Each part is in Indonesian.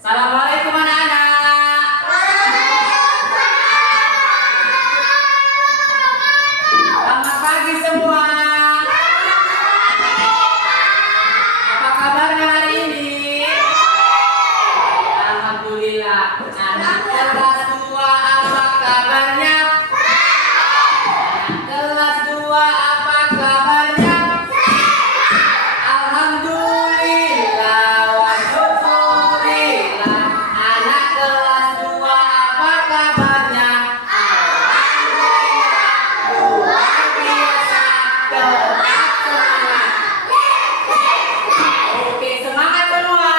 Assalamualaikum anak-anak. Selamat pagi semua. Apa kabarnya hari ini? Alhamdulillah. Anak kelas 2 apa kabarnya? Anak kelas 2 apa kabarnya? Alhamdulillah wa syukurillah. Anak kelas 2 apa kabarnya? Alhamdulillah luar biasa, tetap semangat. Oke, semangat semua.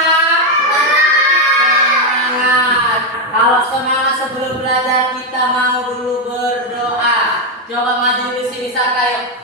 Semangat. Kalau semangat sebelum belajar kita mau dulu berdoa. Coba maju di sini Saka yuk.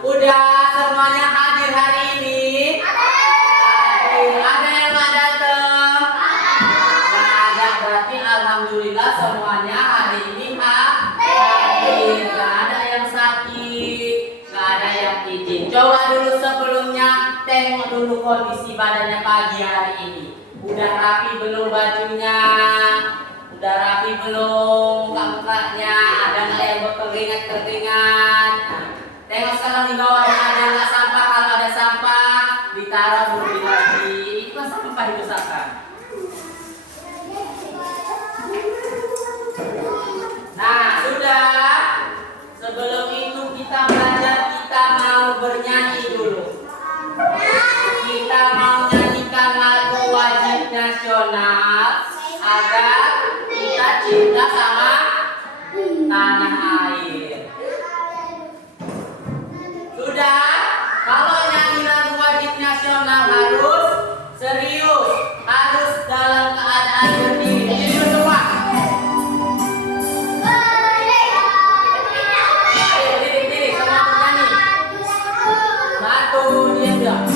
Udah semuanya hadir hari ini? Hadir. Ada yang nggak datang? Nggak ada, berarti alhamdulillah semuanya hari ini hadir. Nggak ada yang sakit, nggak ada yang izin. Coba dulu sebelumnya tengok dulu kondisi badannya pagi hari ini. Udah rapi belum bajunya? Udah rapi belum muka-mukanya? Ada nggak yang berkeringat-keringat? Tengok sekarang di bawah ada nggak sampah. Kalau ada sampah ditaruh dulu lagi. Itu kan sampah itu Saka. Nah sudah. Sebelum itu kita belajar, kita mau bernyanyi dulu. Kita mau nyanyikan lagu wajib nasional agar kita cinta sama tanah air. Sudah, kalau nyanyi lagu wajib nasional harus serius, harus dalam keadaan berdiri. Jadi semua. Ayo berdiri, semua bernyanyi. Satu, diam dong.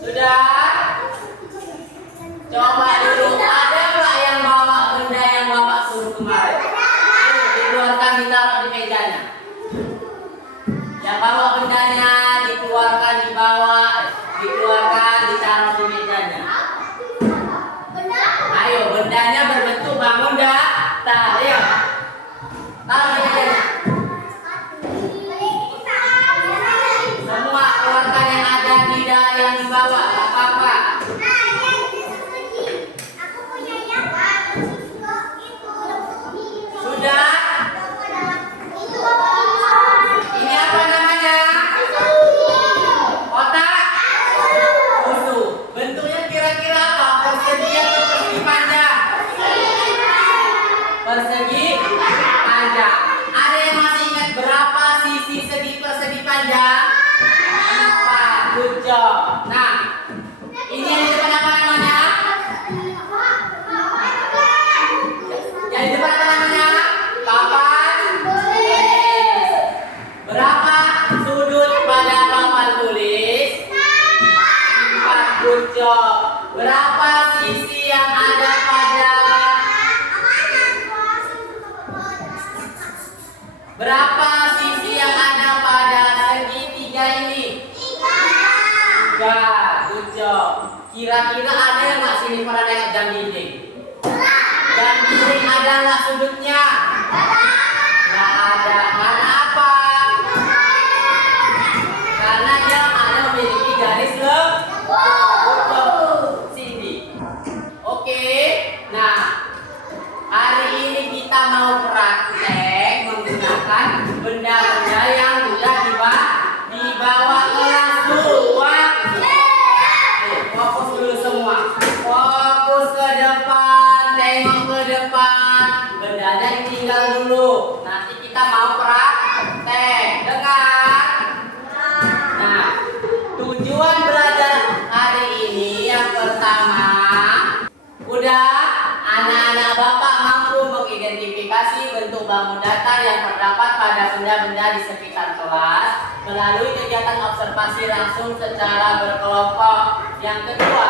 Sudah? Coba dulu, ada nggak yang bawa benda yang Bapak suruh kemarin? Ayo dikeluarkan, ditaruh di mejanya. Yang bawa bendanya dikeluarkan, dikeluarkan, ditaruh di mejanya. Ayo, bendanya berbentuk bangun dah. Ayo, taruh di mejanya. Semua keluarkan yang ada, tidak yang dibawa, apa-apa. Sudah? Ini apa namanya? Berapa sisi yang ada pada segitiga ini? 3. Good job. Kira-kira ada yang nggak sini pada nengok jam dinding? Jam dinding ada nggak sudutnya? Nggak ada. Karena apa? Karena dia ada memiliki garis lembut. Cindy. Oke. Nah, hari ini kita mau praktek menggunakan benda-benda yang sudah dibawa kelas dulu. Fokus dulu semua. Fokus ke depan, tengok ke depan. Bendanya ditinggal dulu. Nanti kita mau praktek. Dengar? Nah, tujuan belajar hari ini yang pertama, udah anak-anak Bapak mampu mengidentifikasi bentuk bangun datar yang terdapat pada benda-benda di sekitar kelas melalui kegiatan observasi langsung secara berkelompok. Yang kedua,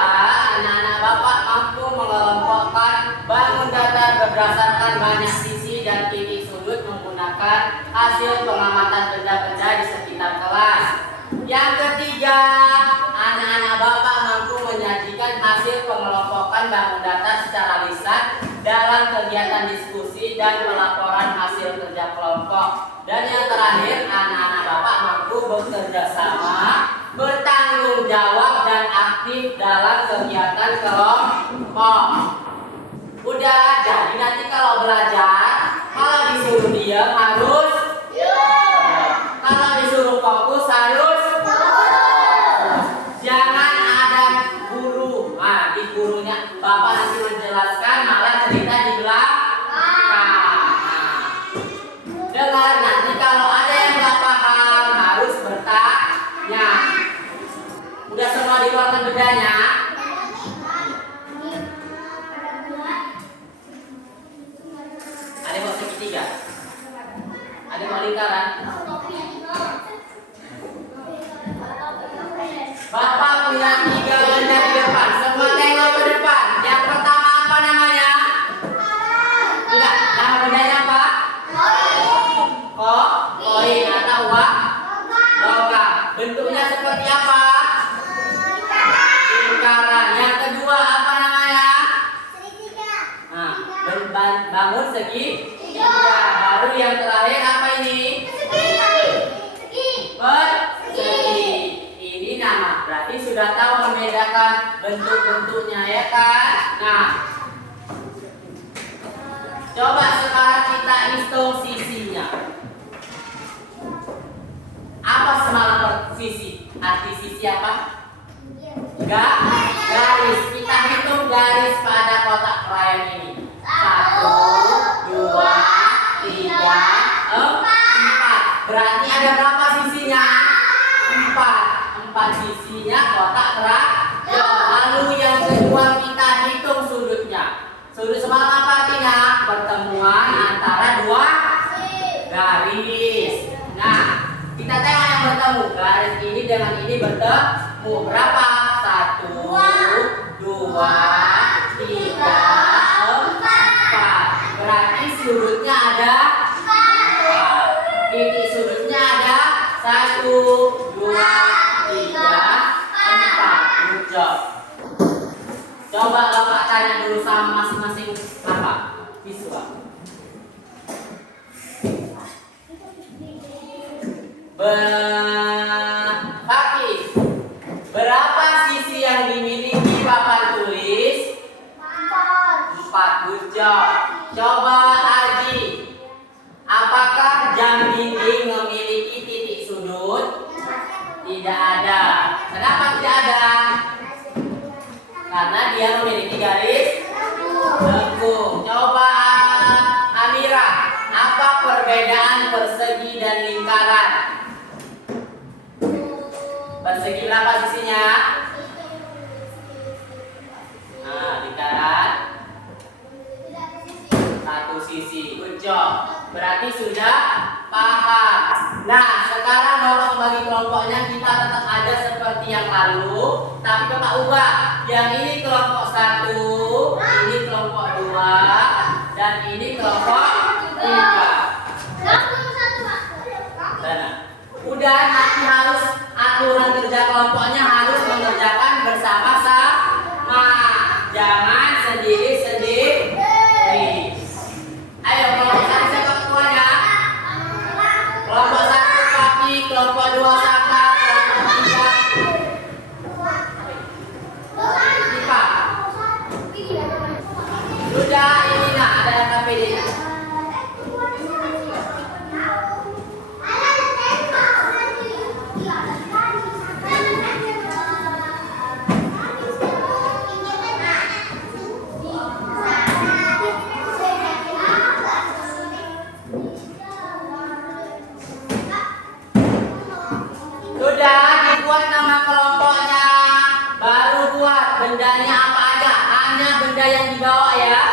anak-anak Bapak mampu mengelompokkan bangun datar berdasarkan banyak sisi dan titik sudut menggunakan hasil pengamatan benda-benda di sekitar kelas. Yang ketiga, anak-anak Bapak mampu menyajikan hasil pengelompokan bangun datar secara lisan dalam kegiatan diskusi dan pelaporan hasil kerja kelompok. Dan yang terakhir, anak-anak Bapak mampu bekerja sama, bertanggung jawab dan aktif dalam kegiatan kelompok. Udah, jadi nanti kalau belajar, kalau disuruh diam harus kalau disuruh fokus harus jangan ada guru. Nah, di gurunya Bapak nanti menjelaskan malah cerita di belakang. Dengar, nanti kalau ada yang nggak paham harus bertanya. Udah semua dikeluarkan bedanya? Ada mau segitiga? Ada mau lingkaran? Bapak punya 3 benda di depan. Semua tengok ke depan. Yang pertama apa namanya? Enggak, nama bendanya apa? Koin atau uang? Logam. Bentuknya seperti apa? Lingkaran. Yang kedua apa namanya? Nah, bangun segitiga. Baru yang terakhir apa ini? Persegi. Ini nama. Berarti sudah tahu membedakan bentuk-bentuknya ya kan? Nah, coba sekarang kita hitung sisinya. Apa semalam sisi? Arti sisi apa? Garis. Kita hitung garis pada kotak krayon ini. 1, 2, 3, 4. Berarti ada berapa sisinya? 4 sisinya kotak krayon. Lalu yang kedua kita hitung sudutnya. Sudut semalam apa artinya? Pertemuan antara dua garis. Nah, kita tengok yang bertemu. Garis ini dengan ini bertemu. Berapa? 1, 2, 3, 4. Berarti sudutnya ada 4. Titik sudutnya ada 1, 2, 3, 4. Good job. Coba Bapak tanya dulu sama masing-masing Bapak. Siswa. Papi, berapa sisi yang dimiliki papan tulis? 4. Good job. Coba Aji, apakah jam dinding memiliki titik sudut? Tidak ada. Kenapa tidak ada? Karena dia memiliki garis lengkung. Coba Amira, apa perbedaan persegi dan lingkaran? Persegi berapa sisinya? Nah, lingkaran 1 sisi. Good job. Berarti sudah paham. Nah, sekarang kalau bagi kelompoknya kita tetap ada seperti yang lalu, tapi Bapak ubah. Yang ini kelompok 1, ini kelompok 2, dan ini kelompok 3. Udah, nanti harus aturan kerja kelompoknya harus mengerjakan bersama-sama. Jangan sendiri-sendiri. Ayo kelompok satu siapa ketuanya? Kelompok satu Papi, kelompok dua Saka, kelompok tiga Ipa. Sudah, ini nak ada yang KPD. Sudah dibuat nama kelompoknya, baru buat bendanya apa aja, hanya benda yang dibawa ya.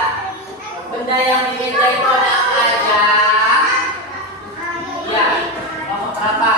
Benda yang di meja itu ada apa aja? Ya, kelompok berapa?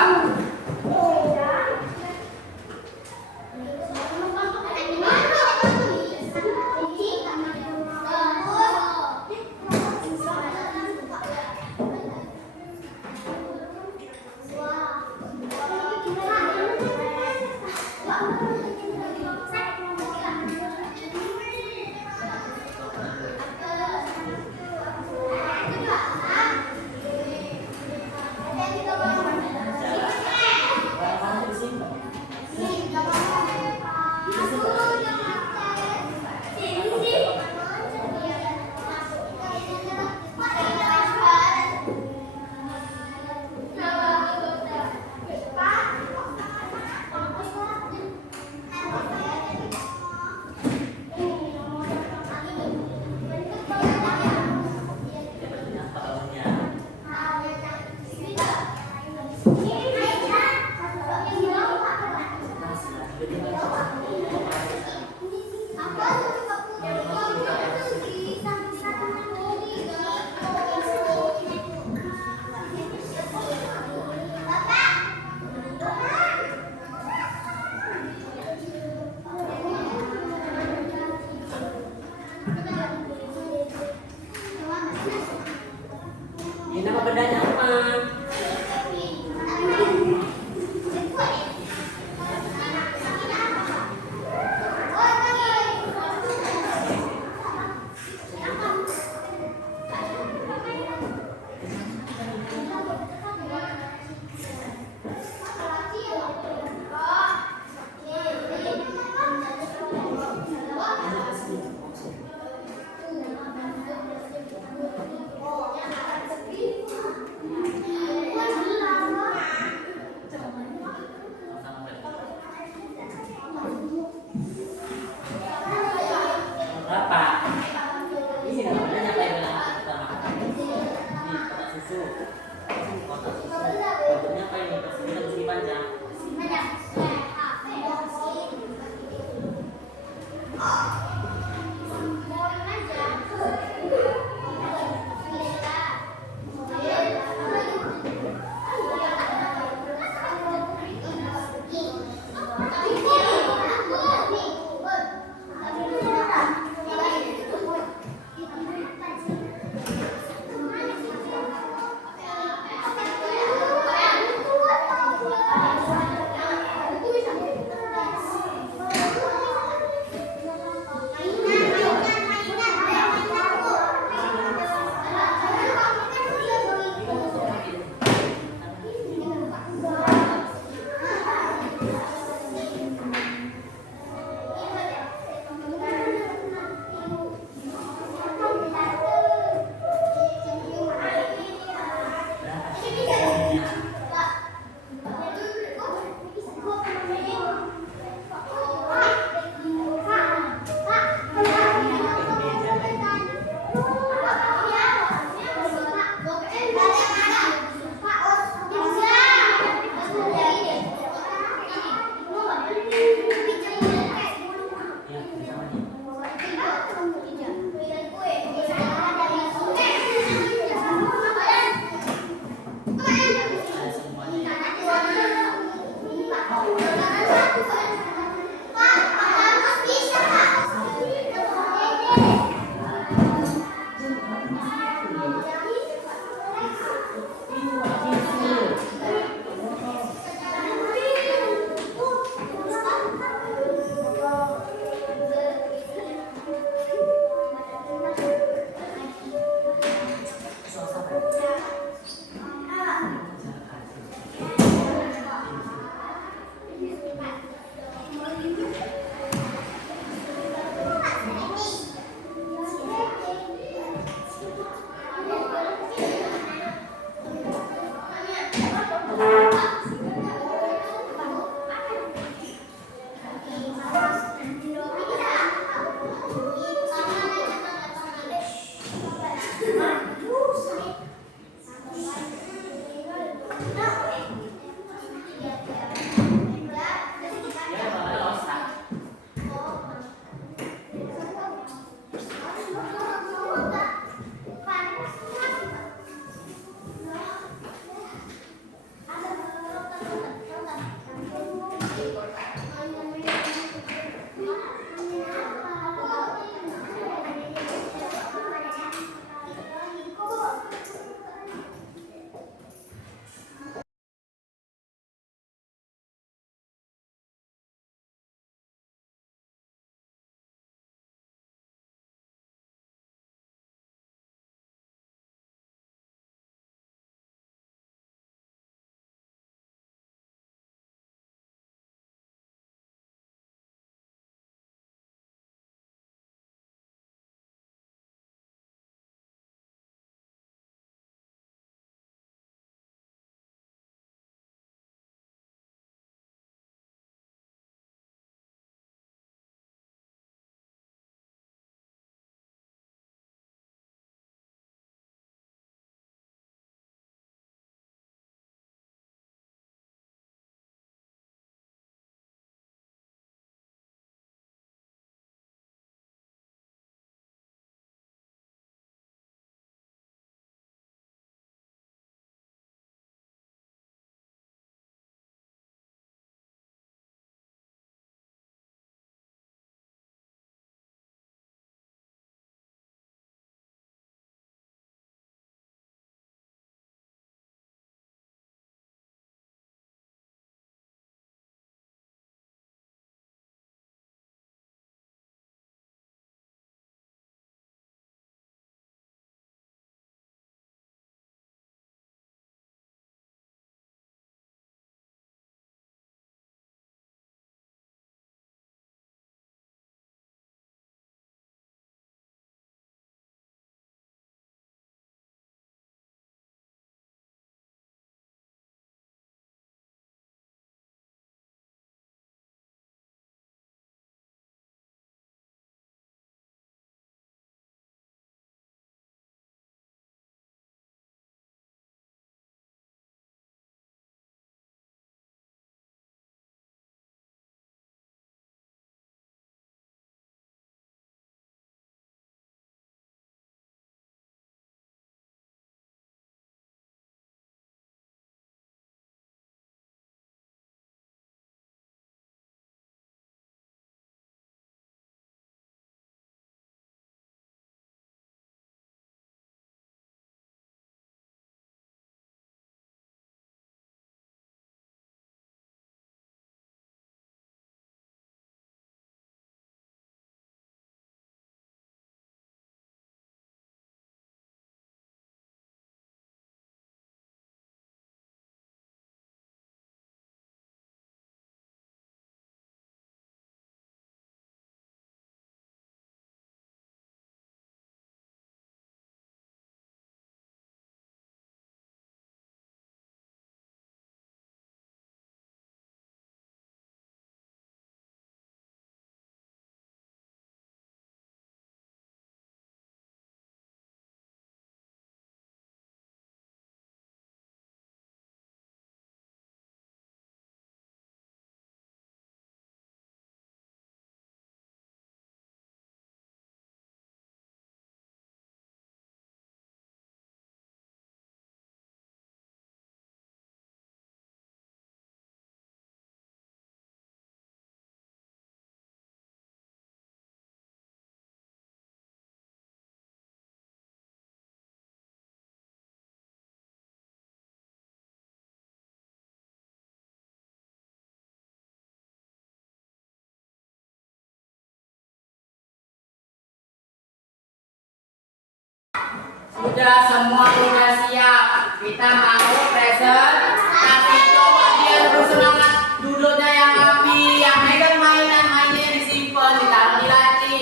Sudah semua sudah siap. Kita mau presentasi. Coba biar bersemangat. Duduknya yang rapi, yang megang mainan-mainnya disimpan, ditaruh di laci.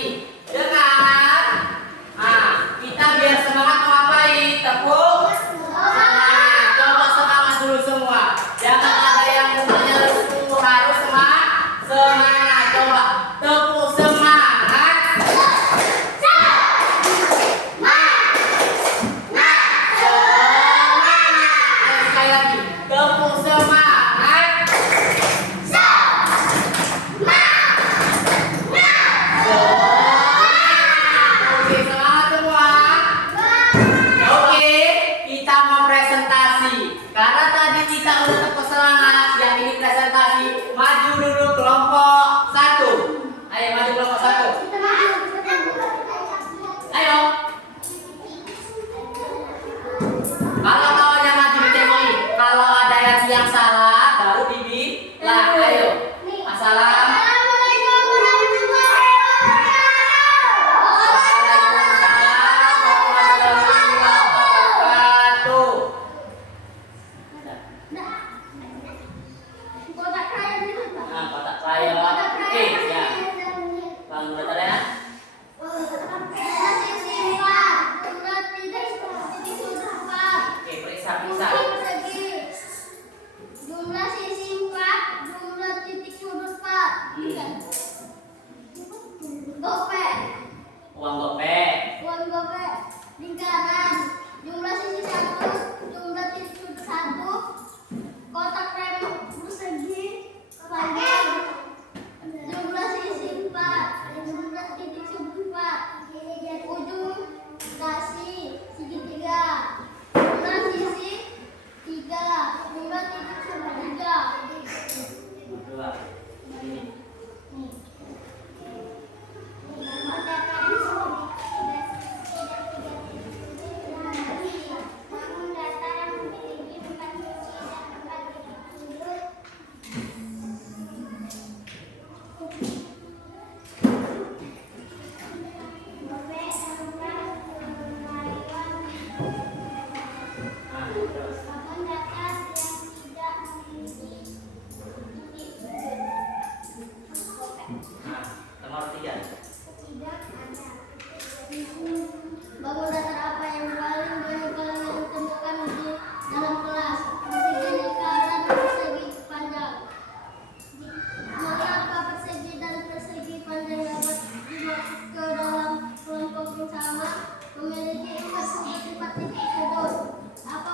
Dengar? Nah, kita biar semangat mau ngapain? Tepuk semangat. Coba semangat dulu semua. Jangan ada yang mukanya lesu, harus semangat. Coba tepuk semangat. Sekali lagi. Tepuk semangat. Oke, semangat semua. Oke, kita mau presentasi. Karena tadi kita udah tepuk semangat, yang ini presentasi. Maju dulu kelompok 1. Ayo maju kelompok 1. Ayo. Kalau kawannya maju ditengok. Kalau ada yang salah baru dibilang. Ayo. Assalam. Jumlah sisi 4, jumlah titik sudut 4. Gopek. Uang gopek. Uang gopek. Lingkaran. Jumlah sisi 1, jumlah titik sudut 1. Kotak rem persegi panjang. Jumlah sisi 4, jumlah titik sudut 4. Ujung dasi segitiga. Jumlah sisi 3, jumlah titik sudut 3. Dua. Ini. Bangun data yang memiliki 4 sisi dan 4 titik sudut. Gopek jumlah kemajuan. Nah, terus. Bangun data yang tidak memiliki titik sudut. Gopek. Nah, nomor 3. Tidak ada. Bangun datar apa yang paling banyak kalian temukan di dalam kelas? Persegi, lingkaran, persegi, panjang. Mengapa persegi dan persegi panjang dapat dimasuk ke dalam kelompok yang sama? Memiliki 4 sudut 4 titik sudut. Apa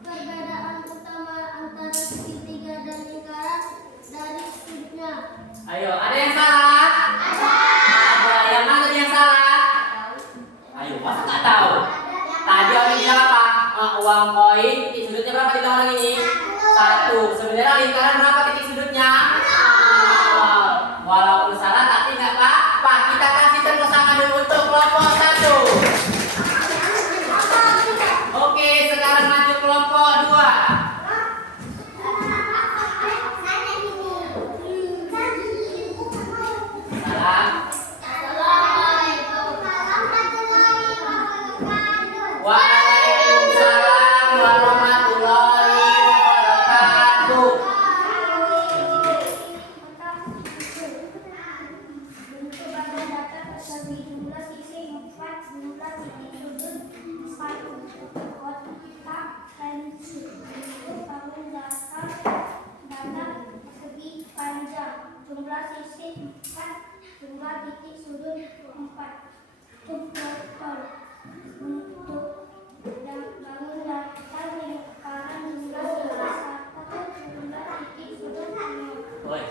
perbedaan utama antara segitiga dan lingkaran dari sudutnya? Ayo, ada yang salah? Ada. Yang mana yang salah? Ayo, masa nggak tahu? Tadi orang bilang apa? Uang koin, titik sudutnya berapa di orang ini? 1. Sebenarnya lingkaran berapa titik sudutnya? Walaupun salah, tapi nggak apa-apa. Kita kasih tepuk tangan dulu untuk kelompok 1. Oke, sekarang maju kelompok 2. Salam. Waalaikumsalam warahmatullahi wabarakatuh. Bentuk badan data persegi, jumlah sisi 4, jumlah titik sudut 4. Kotak pensil. Bangun datar data persegi panjang. Jumlah sisi 4, jumlah titik sudut 4. Jumlah untuk bangun datar lingkaran, jumlah sisi 1, jumlah titik sudut 0. Woi,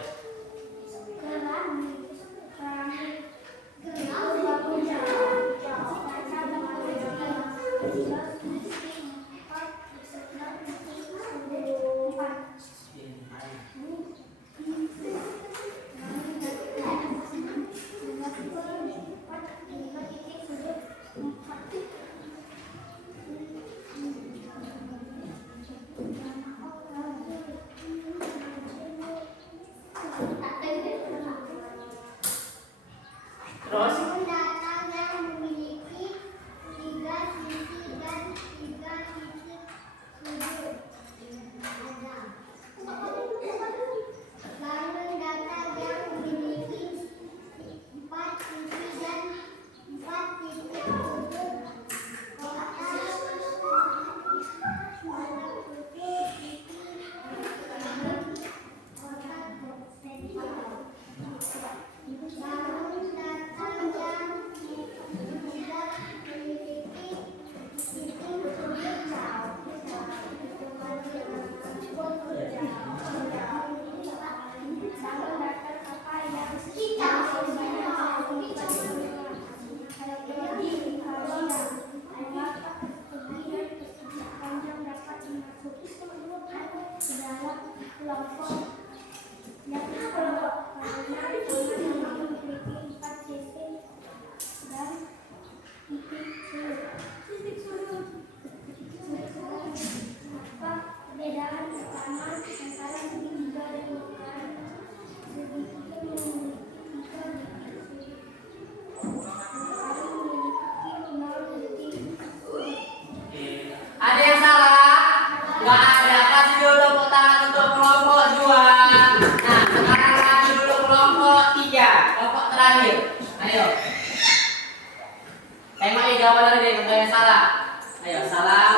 dalam kelompok yang kelompok karena memiliki 4 sisi dan titik sudut. Apa perbedaan pertama antara segitiga dan lingkaran? Segitiga memiliki 3 titik sudut. Lingkaran memiliki 0 titik sudut. Ada yang salah? Nggak ada. Kasih dulu tepuk tangan untuk kelompok 2. Nah, sekarang kasih dulu kelompok 3. Kelompok terakhir. Ayo. Tengok jawaban dari untuk yang salah. Ayo, salam.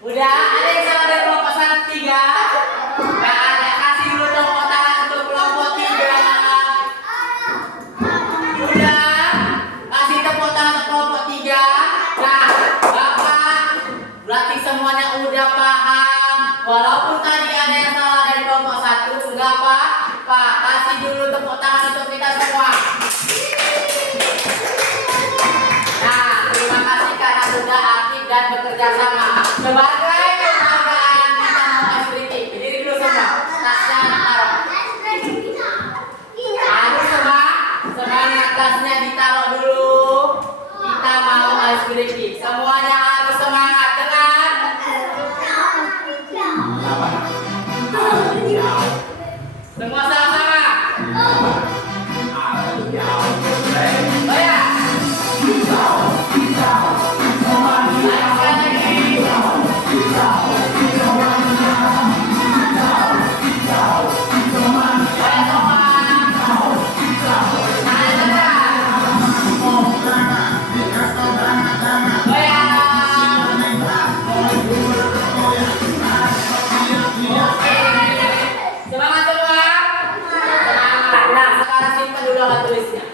Udah, ada yang salah dari kelompok 3? Nggak ada. Kasih dulu tepuk tangan untuk kelompok 3. Udah, kasih tepuk tangan untuk kelompok 3. Nah, Bapak, berarti semuanya udah paham. Walaupun tadi ada yang salah dari kelompok 1, enggak apa-apa. Kasih dulu tepuk tangan untuk kita semua. Nah, terima kasih karena sudah aktif dan bekerja sama. Sebagai penghargaan kita mau ice cream. Berdiri dulu semua. Tasnya taruh. Harus semangat, tasnya ditaruh dulu. Kita mau ice cream. Semuanya harus semangat dengan. Semua sama-sama. Oh ya. Semangat semua. Semangat. Nah, sekarang simpan dulu alat tulisnya.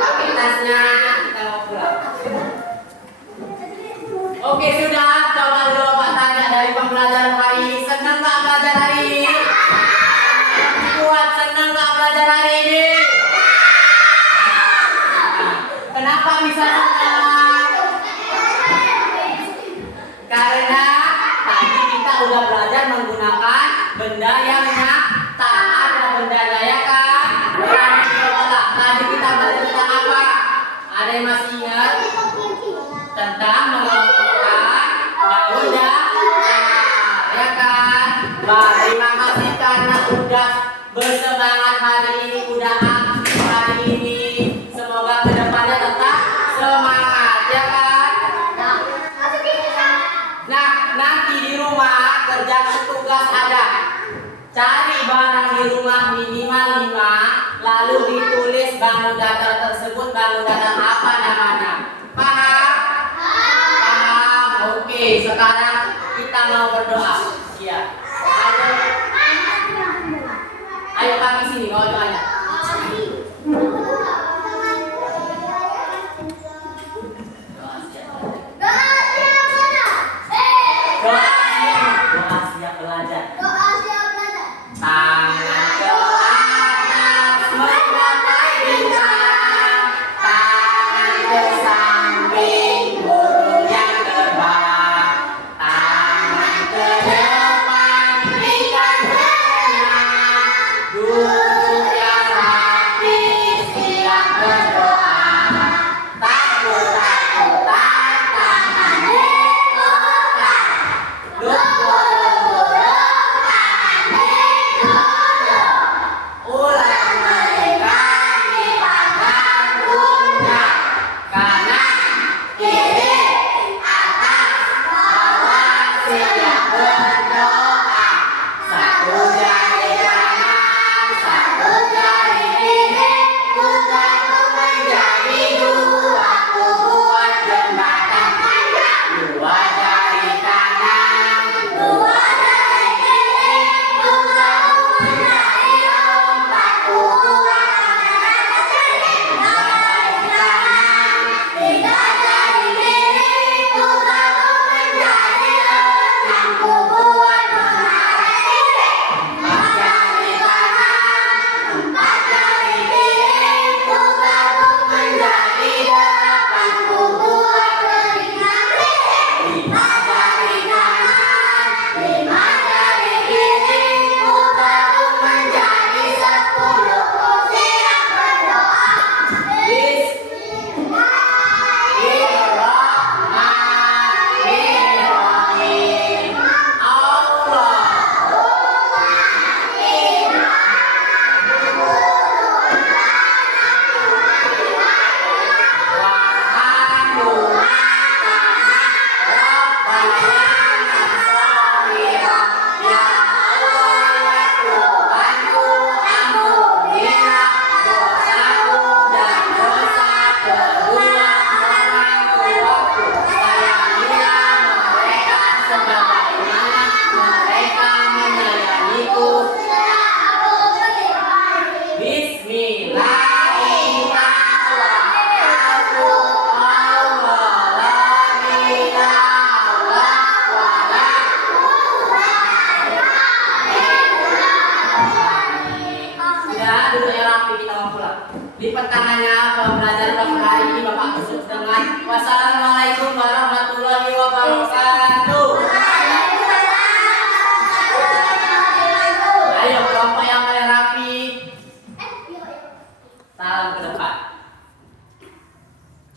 Pakai tasnya, kita mau pulang. Oke, sudah. Coba dulu Bapak tanya dari pembelajaran hari ini. Senang nggak belajar hari ini? Kuat, senang nggak belajar hari ini? Kenapa bisa senang? Karena tadi kita udah belajar menggunakan benda yang nyata. Ada bendanya ya kan? Tadi kita belajar tentang apa? Ada yang masih ingat? Tentang mengelompokkan daun dan ya kan? Bah, terima kasih karena udah bersemangat hari ini, udah aktif hari ini. Semoga kedepannya tetap semangat ya kan? Nah, nanti di rumah kerjaan tugas ada. Cari barang di rumah minimal 5, lalu ditulis bangun datar tersebut, bangun datar apa namanya. Paham? Paham. Oke, sekarang kita mau berdoa. Ya. Ayo kami sini mau doanya. Doa siap belajar. Tangan ke atas menggapai bintang.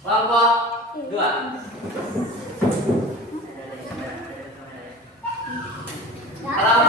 Kelompok 2. Kelompok